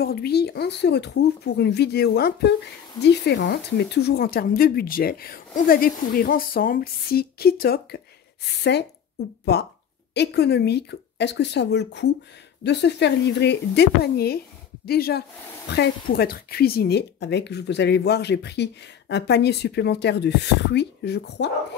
aujourd'hui on se retrouve pour une vidéo un peu différente, mais toujours en termes de budget. On va découvrir ensemble si Kitok c'est ou pas économique. Est-ce que ça vaut le coup de se faire livrer des paniers déjà prêts pour être cuisinés avec, vous allez voir, j'ai pris un panier supplémentaire de fruits, je crois.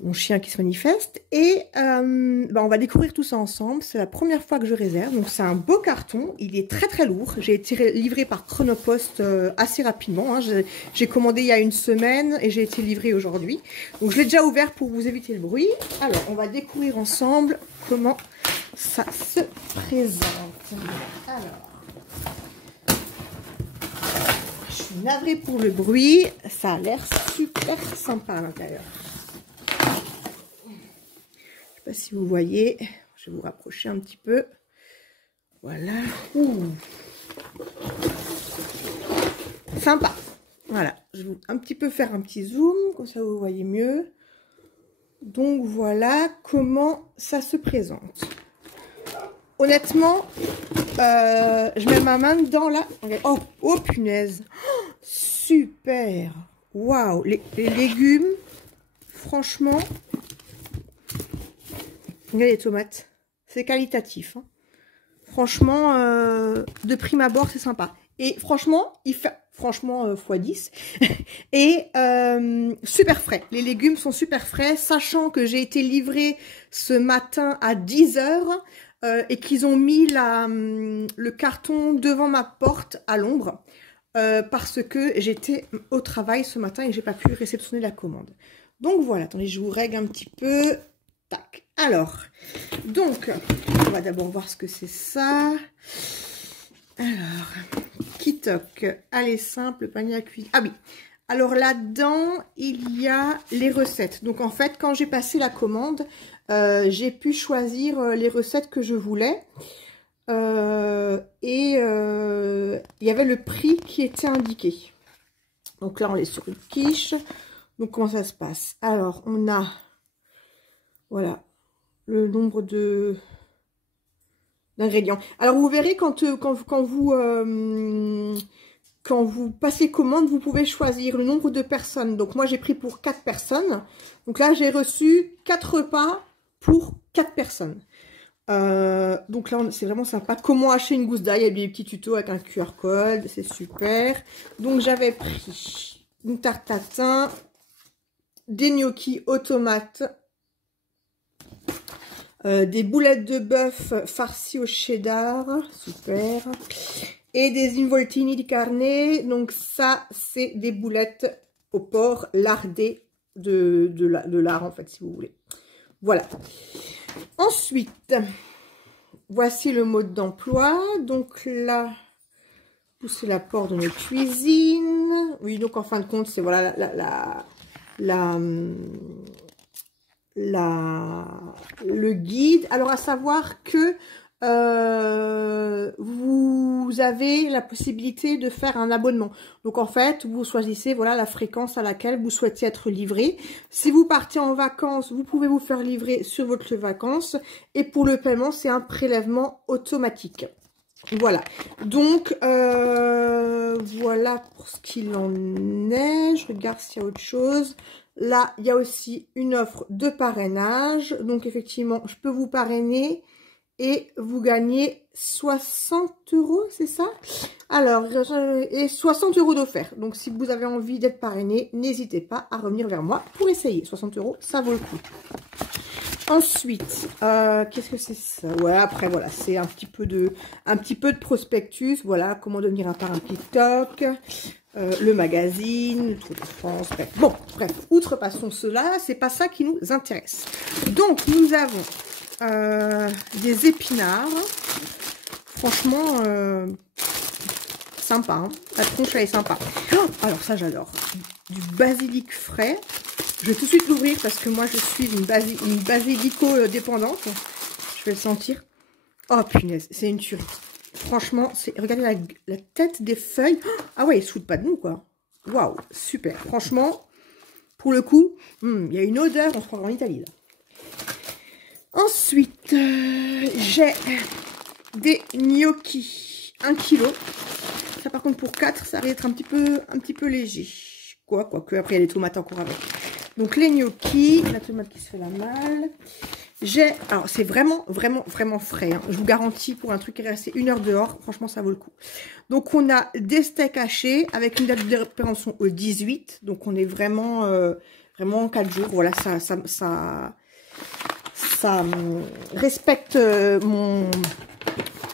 Mon chien qui se manifeste. Et on va découvrir tout ça ensemble. C'est la première fois que je réserve. Donc c'est un beau carton. Il est très très lourd. J'ai été livré par Chronopost assez rapidement. Hein. J'ai commandé il y a une semaine et j'ai été livré aujourd'hui. Donc je l'ai déjà ouvert pour vous éviter le bruit. Alors on va découvrir ensemble comment ça se présente. Alors, je suis navrée pour le bruit. Ça a l'air super sympa à l'intérieur. Je ne sais pas si vous voyez, je vais vous rapprocher un petit peu. Voilà. Ouh. Sympa. Voilà. Je vais un petit peu faire un petit zoom, comme ça vous voyez mieux. Donc voilà comment ça se présente. Honnêtement, je mets ma main dedans là. Oh, oh punaise. Oh, super. Waouh. Les légumes, franchement. Regardez les tomates, c'est qualitatif. Hein. Franchement, de prime abord, c'est sympa. Et franchement, il fait x10. Et super frais. Les légumes sont super frais, sachant que j'ai été livrée ce matin à 10 h et qu'ils ont mis le carton devant ma porte à l'ombre parce que j'étais au travail ce matin et j'ai pas pu réceptionner la commande. Donc voilà, attendez, je vous règle un petit peu. Tac. Alors, donc, on va d'abord voir ce que c'est ça. Alors, Kitok, allez simple, panier à cuisine. Ah oui, alors là-dedans, il y a les recettes. Donc en fait, quand j'ai passé la commande, j'ai pu choisir les recettes que je voulais. Il y avait le prix qui était indiqué. Donc là, on est sur une quiche. Donc comment ça se passe? Alors, on a... Voilà, le nombre d'ingrédients. Alors, vous verrez quand vous passez commande, vous pouvez choisir le nombre de personnes. Donc, moi, j'ai pris pour 4 personnes. Donc là, j'ai reçu 4 repas pour 4 personnes. Donc là, c'est vraiment sympa. Comment acheter une gousse d'ail? Il y a des petits tutos avec un QR code. C'est super. Donc, j'avais pris une tarte tatin, des gnocchis aux tomates, des boulettes de bœuf farcies au cheddar, super, et des involtini di carne. Donc ça, c'est des boulettes au porc lardées de lard, en fait, si vous voulez. Voilà. Ensuite, voici le mode d'emploi. Donc là, pousser la porte de notre cuisine. Oui, donc en fin de compte, c'est voilà le guide. Alors à savoir que vous avez la possibilité de faire un abonnement. Donc en fait, vous choisissez voilà la fréquence à laquelle vous souhaitez être livré. Si vous partez en vacances, vous pouvez vous faire livrer sur votre vacances. Et pour le paiement, c'est un prélèvement automatique. Voilà. Donc voilà pour ce qu'il en est. Je regarde s'il y a autre chose. Là, il y a aussi une offre de parrainage. Donc, effectivement, je peux vous parrainer et vous gagnez 60 €, c'est ça? Alors, et 60 € d'offert. Donc, si vous avez envie d'être parrainé, n'hésitez pas à revenir vers moi pour essayer. 60 €, ça vaut le coup. Ensuite, qu'est-ce que c'est ça? Ouais, après, voilà, c'est un petit peu de prospectus. Voilà, comment devenir un parrain TikTok. Le magazine, le Tour de France, bref. Bon, bref, outrepassons cela, c'est pas ça qui nous intéresse. Donc, nous avons des épinards. Franchement, sympa, hein. La tronche, elle est sympa. Oh, alors ça, j'adore. Du basilic frais. Je vais tout de suite l'ouvrir parce que moi, je suis une basilico-dépendante. Je vais le sentir. Oh, punaise, c'est une tuerie. Franchement, regardez la tête des feuilles. Ah ouais, ils ne sautent pas de nous, quoi. Waouh, super. Franchement, pour le coup, il y a une odeur, on se croit en Italie, là. Ensuite, j'ai des gnocchis 1 kg. Ça par contre pour 4, ça risque d'être un petit peu léger. Quoique après il y a les tomates encore avec. Donc les gnocchis, la tomate qui se fait la malle. Alors c'est vraiment frais. Hein. Je vous garantis pour un truc qui est resté 1 heure dehors, franchement ça vaut le coup. Donc on a des steaks hachés avec une date de péremption au 18. Donc on est vraiment 4 jours. Voilà, ça respecte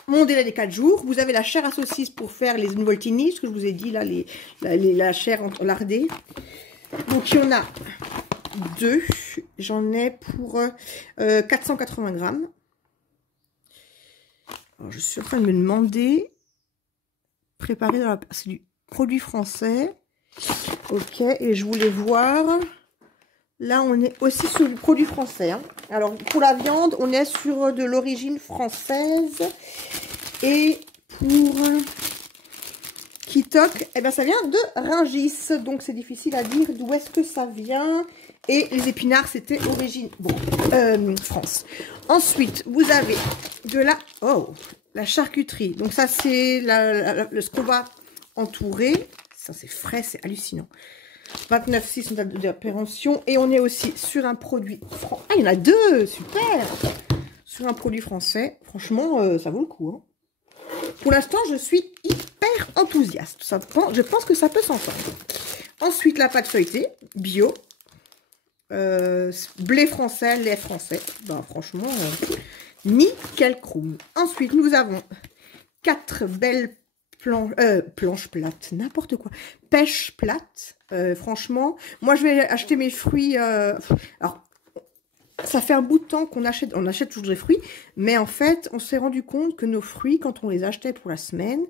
mon délai des 4 jours. Vous avez la chair à saucisse pour faire les involtini, ce que je vous ai dit là, la chair lardée. Donc il y en a 2. J'en ai pour 480 grammes. Alors je suis en train de me demander, préparé dans c'est du produit français. Ok, et je voulais voir. Là, on est aussi sur du produit français. Hein. Alors, pour la viande, on est sur de l'origine française. Et pour Kitok, eh ben, ça vient de Rungis. Donc, c'est difficile à dire d'où est-ce que ça vient. Et les épinards, c'était origine France. Ensuite, vous avez de la charcuterie. Donc, ça, c'est ce qu'on va entourer. Ça, c'est frais, c'est hallucinant. 29,6 de péremption. Et on est aussi sur un produit français. Ah, il y en a 2, super. Sur un produit français. Franchement, ça vaut le coup. Hein. Pour l'instant, je suis hyper enthousiaste. Je pense que ça peut s'entendre. Ensuite, la pâte feuilletée, bio. Blé français, lait français. Ben, franchement, nickel chrome. Ensuite, nous avons 4 belles planches plates, n'importe quoi. Pêche plate. Franchement, moi je vais acheter mes fruits. Alors, ça fait un bout de temps qu'on achète, on achète toujours des fruits, mais en fait, on s'est rendu compte que nos fruits, quand on les achetait pour la semaine,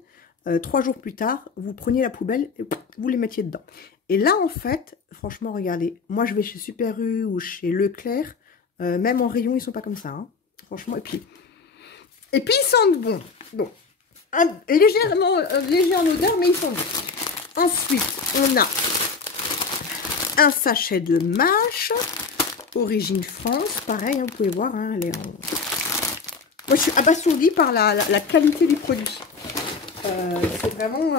3 jours plus tard, vous preniez la poubelle et vous les mettiez dedans. Et là, en fait, franchement, regardez, moi je vais chez Super U ou chez Leclerc, même en rayon, ils sont pas comme ça. Hein. Franchement, et puis ils sentent bon. Donc, légèrement léger en odeur, mais ils sont bons. Ensuite, on a un sachet de mâche, origine France. Pareil, hein, vous pouvez voir, hein, elle est en... Moi, je suis abasourdie par la qualité du produit. C'est vraiment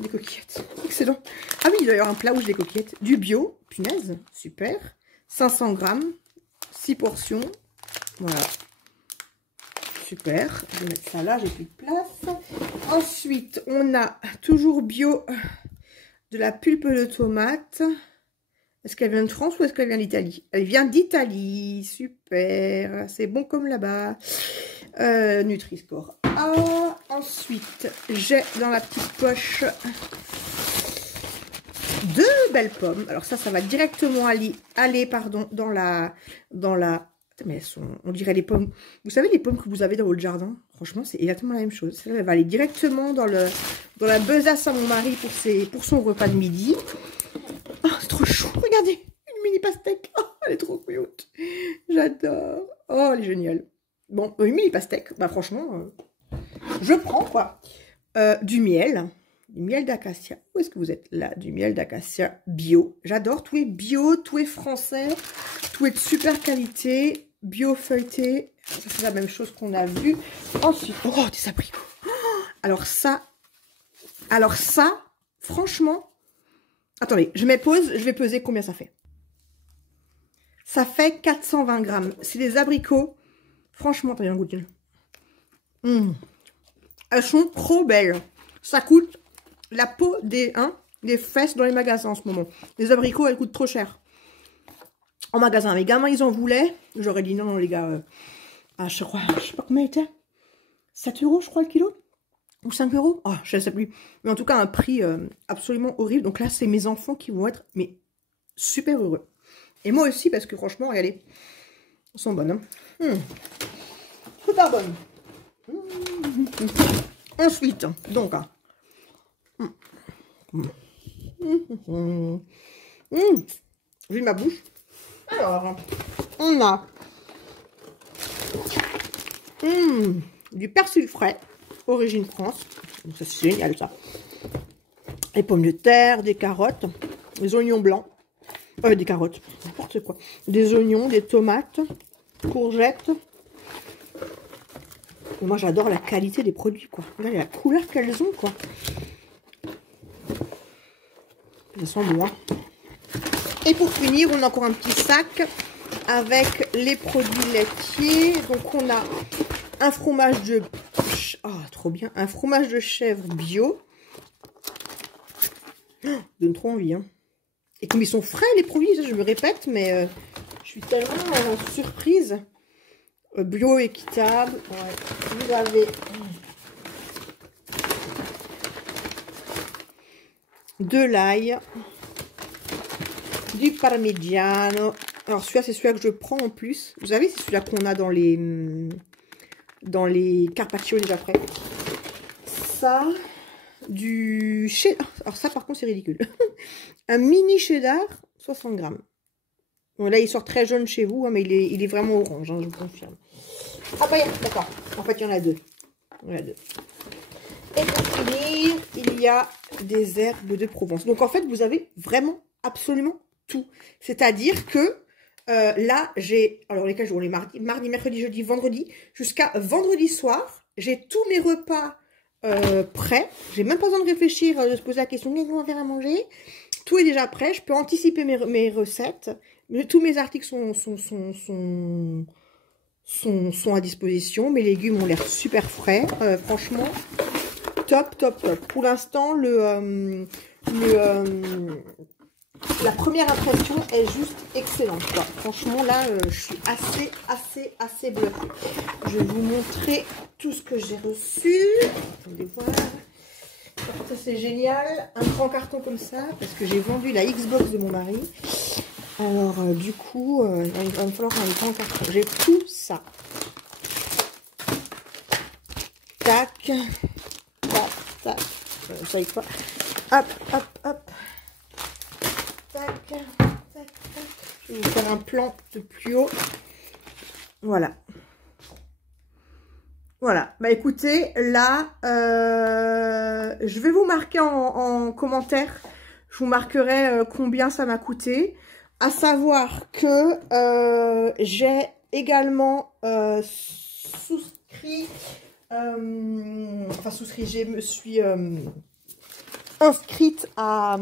des coquillettes. Excellent. Ah oui, il doit y avoir un plat où j'ai des coquillettes. Du bio, punaise, super. 500 grammes, 6 portions. Voilà. Super, je vais mettre ça là, j'ai plus de place. Ensuite, on a toujours bio de la pulpe de tomate. Est-ce qu'elle vient de France ou est-ce qu'elle vient d'Italie? Elle vient d'Italie, super, c'est bon comme là-bas. Nutri-Score A. Ensuite, j'ai dans la petite poche 2 belles pommes. Alors ça va directement aller dans la mais elles sont, on dirait les pommes. Vous savez les pommes que vous avez dans votre jardin? Franchement, c'est exactement la même chose. Celle-là, elle va aller directement dans la besace à mon mari pour son repas de midi. Oh, c'est trop chou. Regardez, une mini pastèque. Oh, elle est trop cute. J'adore. Oh, elle est géniale. Bon, une mini pastèque. Bah franchement, je prends quoi. Du miel d'acacia. Où est-ce que vous êtes? Là, du miel d'acacia bio. J'adore. Tout est bio, tout est français, tout est de super qualité. Bio feuilleté, ça c'est la même chose qu'on a vu. Ensuite, oh, des abricots. Alors ça, franchement, attendez, je mets pause, je vais peser combien ça fait. Ça fait 420 grammes. C'est des abricots. Franchement, t'as un goût de... Elles sont trop belles. Ça coûte la peau des fesses dans les magasins en ce moment. Les abricots, elles coûtent trop cher. En magasin, les gamins, ils en voulaient. J'aurais dit non, les gars. Je sais pas combien il était. 7 € je crois le kilo. Ou 5 €. Oh, je ne sais plus. Mais en tout cas, un prix absolument horrible. Donc là, c'est mes enfants qui vont être super heureux. Et moi aussi, parce que franchement, regardez. Elles sont bonnes. Hein. Super bonnes. Ensuite, donc. Vu ma bouche. Alors, on a du persil frais, origine France. Donc ça, c'est génial, ça. Des pommes de terre, des carottes, des oignons blancs. Des carottes, n'importe quoi. Des oignons, des tomates, courgettes. Et moi, j'adore la qualité des produits, quoi. Regardez la couleur qu'elles ont, quoi. Elles sont bon, hein. Et pour finir, on a encore un petit sac avec les produits laitiers. Donc, on a un fromage de... Oh, trop bien. Un fromage de chèvre bio. Oh, donne trop envie, hein. Et comme ils sont frais, les produits, ça, je me répète, mais je suis tellement surprise. Bio équitable. Ouais. Vous avez de l'ail, du parmigiano. Alors celui-là, c'est celui-là que je prends en plus. Vous savez, c'est celui-là qu'on a dans les carpaccio déjà prêts. Ça, du cheddar. Alors ça, par contre, c'est ridicule. Un mini cheddar, 60 grammes. Bon, là, il sort très jaune chez vous, hein, mais il est vraiment orange, hein, je vous confirme. Ah bah, d'accord. En fait, il y en a deux. Il y en a deux. Et pour finir, il y a des herbes de Provence. Donc, en fait, vous avez vraiment, absolument tout. C'est-à-dire que là, j'ai... Alors, les 4 jours, les mardi, mercredi, jeudi, vendredi. Jusqu'à vendredi soir, j'ai tous mes repas prêts. J'ai même pas besoin de réfléchir, de se poser la question, qu'est-ce qu'on va faire à manger? Tout est déjà prêt. Je peux anticiper mes recettes. Tous mes articles sont à disposition. Mes légumes ont l'air super frais. Franchement, top, top, top. Pour l'instant, la première impression est juste excellente, quoi. Franchement, là, je suis assez bluffée. Je vais vous montrer tout ce que j'ai reçu. Attendez voir. Ça, c'est génial. Un grand carton comme ça, parce que j'ai vendu la Xbox de mon mari. Alors, du coup, il va me falloir un grand carton. J'ai tout ça. Tac. Tac, tac. Je savais pas. Hop, hop, hop. Tac, tac, tac. Je vais vous faire un plan de plus haut. Voilà. Voilà. Bah écoutez, là, je vais vous marquer en commentaire. Je vous marquerai combien ça m'a coûté. À savoir que j'ai également souscrit, je me suis inscrite à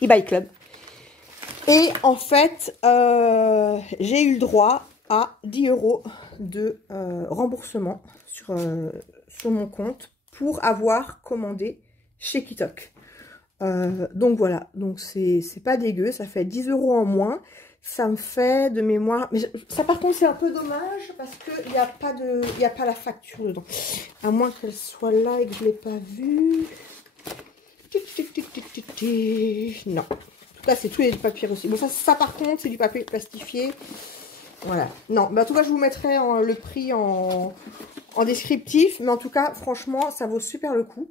eBay Club. Et en fait, j'ai eu le droit à 10 € de remboursement sur mon compte pour avoir commandé chez Kitok. Donc voilà, donc c'est pas dégueu, ça fait 10 € en moins, ça me fait de mémoire, mais ça par contre c'est un peu dommage parce qu'il n'y a pas la facture dedans, à moins qu'elle soit là et que je ne l'ai pas vue. Non, en tout cas c'est tous les papiers aussi. Bon ça par contre c'est du papier plastifié, voilà. Non, mais en tout cas je vous mettrai le prix en descriptif, mais en tout cas franchement ça vaut super le coup.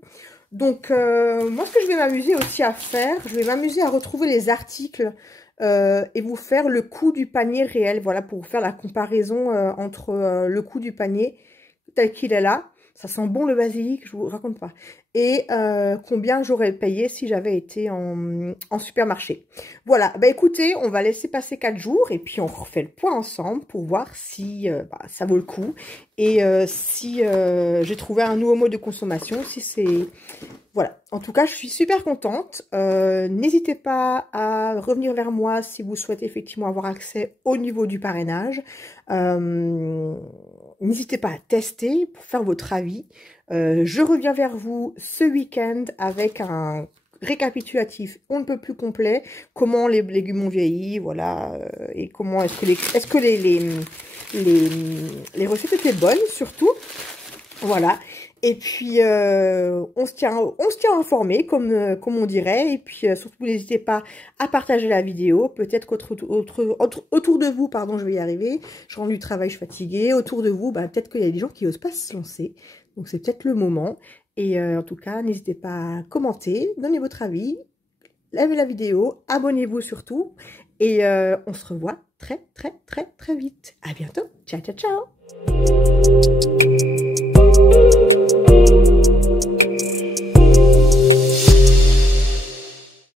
Donc, moi, ce que je vais m'amuser aussi à faire, je vais m'amuser à retrouver les articles et vous faire le coût du panier réel. Voilà, pour vous faire la comparaison entre le coût du panier tel qu'il est là. Ça sent bon le basilic, je vous raconte pas. Et combien j'aurais payé si j'avais été en supermarché. Voilà, bah écoutez, on va laisser passer 4 jours et puis on refait le point ensemble pour voir si ça vaut le coup. Et si j'ai trouvé un nouveau mode de consommation, si c'est... Voilà, en tout cas, je suis super contente. N'hésitez pas à revenir vers moi si vous souhaitez effectivement avoir accès au niveau du parrainage. N'hésitez pas à tester pour faire votre avis. Je reviens vers vous ce week-end avec un récapitulatif on ne peut plus complet. Comment les légumes ont vieilli, voilà. Et comment est-ce que les recettes étaient bonnes, surtout. Voilà. Et puis, on se tient informé, comme on dirait. Et puis, surtout, n'hésitez pas à partager la vidéo. Peut-être qu'autour de vous, pardon, je vais y arriver. Je rentre du travail, je suis fatiguée. Autour de vous, peut-être qu'il y a des gens qui n'osent pas se lancer. Donc, c'est peut-être le moment. Et en tout cas, n'hésitez pas à commenter, donner votre avis, likez la vidéo, abonnez-vous surtout. Et on se revoit très, très, très, très vite. À bientôt. Ciao, ciao, ciao.